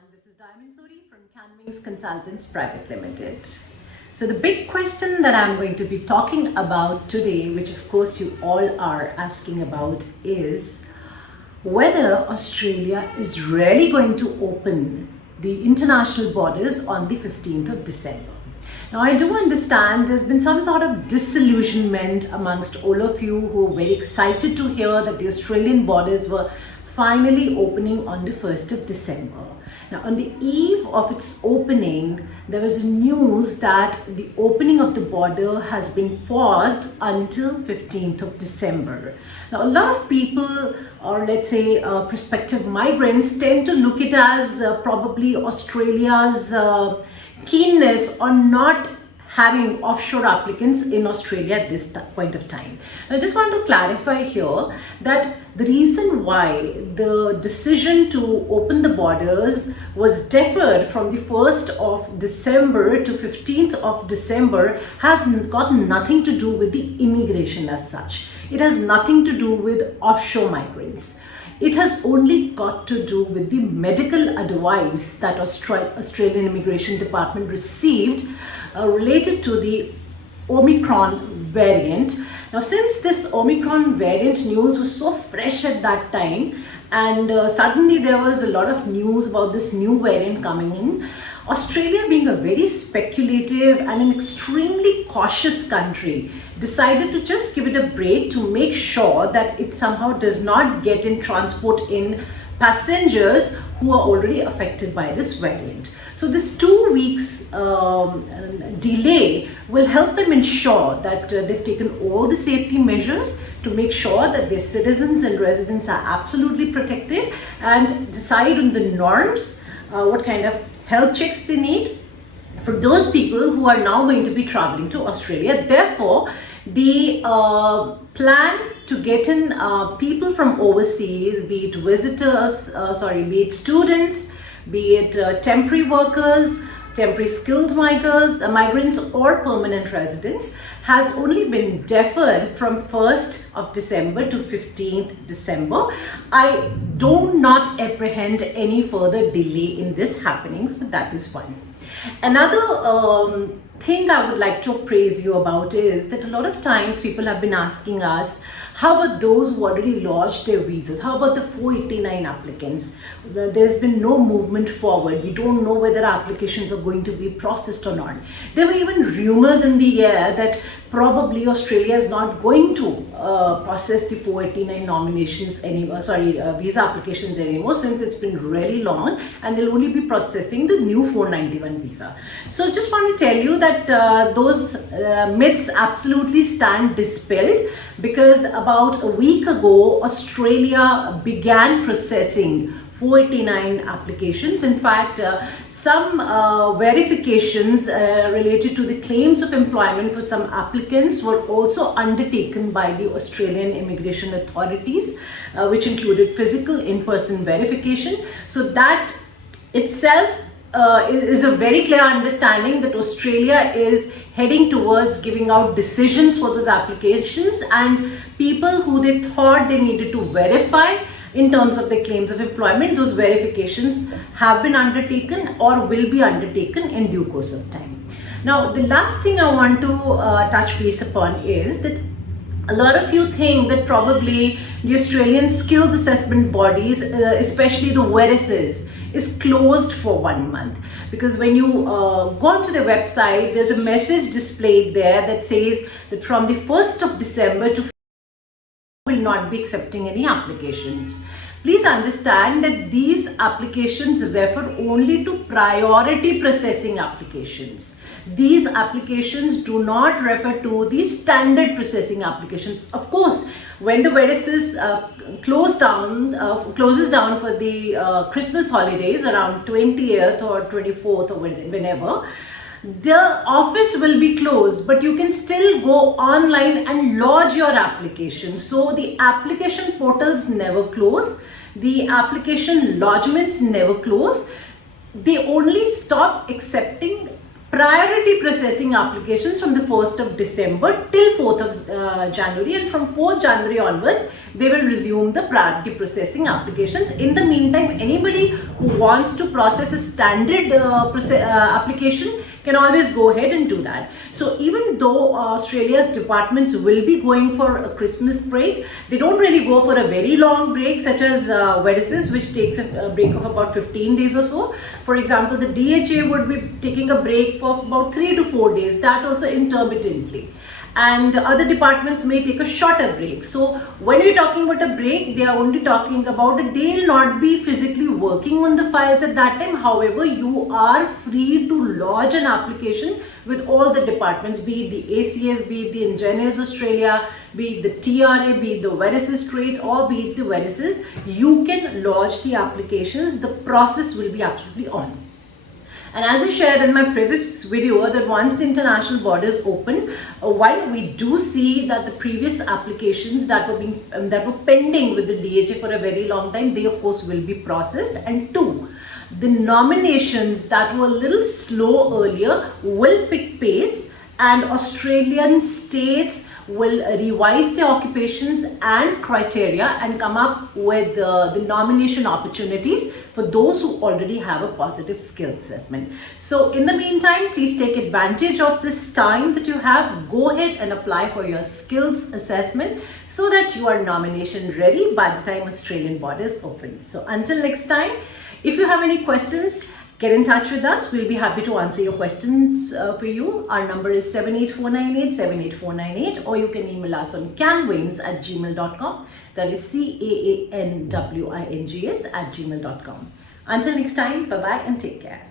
everyone, this is Sodhi from CAAN Wings Consultants Private Limited. So the big question that I'm going to be talking about today, which of course you all are asking about, is whether Australia is really going to open the international borders on the 15th of December. Now I do understand there's been some sort of disillusionment amongst all of you who are very excited to hear that the Australian borders were finally opening on the 1st of December. Now, on the eve of its opening, there was news that the opening of the border has been paused until 15th of December. Now, a lot of people, or let's say prospective migrants, tend to look at it as probably Australia's keenness on not having offshore applicants in Australia at this point of time. I just want to clarify here that the reason why the decision to open the borders was deferred from the 1st of December to 15th of December has got nothing to do with the immigration as such. It has nothing to do with offshore migrants. It has only got to do with the medical advice that Australian Immigration Department received related to the Omicron variant. Now, since this Omicron variant news was so fresh at that time, and suddenly there was a lot of news about this new variant coming in, Australia, being a very speculative and an extremely cautious country, decided to just give it a break to make sure that it somehow does not get in transport in passengers who are already affected by this variant. So this 2 weeks delay will help them ensure that they've taken all the safety measures to make sure that their citizens and residents are absolutely protected, and decide on the norms, what kind of health checks they need for those people who are now going to be traveling to Australia. Therefore, the plan to get in people from overseas, be it visitors, be it students, be it temporary workers, temporary skilled migrants or permanent residents, has only been deferred from 1st of December to 15th December. I do not apprehend any further delay in this happening, so that is one. Another thing I would like to praise you about is that a lot of times people have been asking us, how about those who already lodged their visas? How about the 489 applicants? There's been no movement forward. We don't know whether applications are going to be processed or not. There were even rumors in the air that probably Australia is not going to process the 489 nominations anymore, visa applications anymore, since it's been really long, and they'll only be processing the new 491 visa. So just want to tell you that those myths absolutely stand dispelled, because about a week ago, Australia began processing 489 applications. In fact, some verifications related to the claims of employment for some applicants were also undertaken by the Australian immigration authorities, which included physical in-person verification. So that itself is a very clear understanding that Australia is heading towards giving out decisions for those applications, and people who they thought they needed to verify in terms of their claims of employment, those verifications have been undertaken or will be undertaken in due course of time. Now, the last thing I want to touch base upon is that a lot of you think that probably the Australian skills assessment bodies, especially the VERSs, is closed for 1 month, because when you go onto the website, there's a message displayed there that says that from the 1st of December to will not be accepting any applications. Please understand that these applications refer only to priority processing applications. These applications do not refer to the standard processing applications. Of course, when the VERSs closes down for the Christmas holidays around 20th or 24th or whenever, the office will be closed, but you can still go online and lodge your application. So the application portals never close, the application lodgements never close. They only stop accepting priority processing applications from the 1st of December till 4th of January, and from 4th January onwards they will resume the priority processing applications. In the meantime, anybody who wants to process a standard application can always go ahead and do that. So even though Australia's departments will be going for a Christmas break, they don't really go for a very long break such as Wednesdays, which takes a break of about 15 days or so. For example, the DHA would be taking a break for about 3 to 4 days, that also intermittently. And other departments may take a shorter break. So when we're talking about a break, they are only talking about that they'll not be physically working on the files at that time. However, you are free to lodge an application with all the departments, be it the ACS, be it the Engineers Australia, be it the TRA, be it the Verisis Trades, or be it the Verisis. You can lodge the applications. The process will be absolutely on. And as I shared in my previous video, that once the international borders open, while we do see that the previous applications that were pending with the DHA for a very long time, they of course will be processed. And two, the nominations that were a little slow earlier will pick pace, and Australian states will revise their occupations and criteria and come up with the nomination opportunities for those who already have a positive skills assessment. So in the meantime, please take advantage of this time that you have. Go ahead and apply for your skills assessment so that you are nomination ready by the time Australian borders open. So until next time, if you have any questions, get in touch with us. We'll be happy to answer your questions for you. Our number is 78498 78498, or you can email us on CaanWings@gmail.com. That is CAANWINGS@gmail.com. Until next time, bye-bye and take care.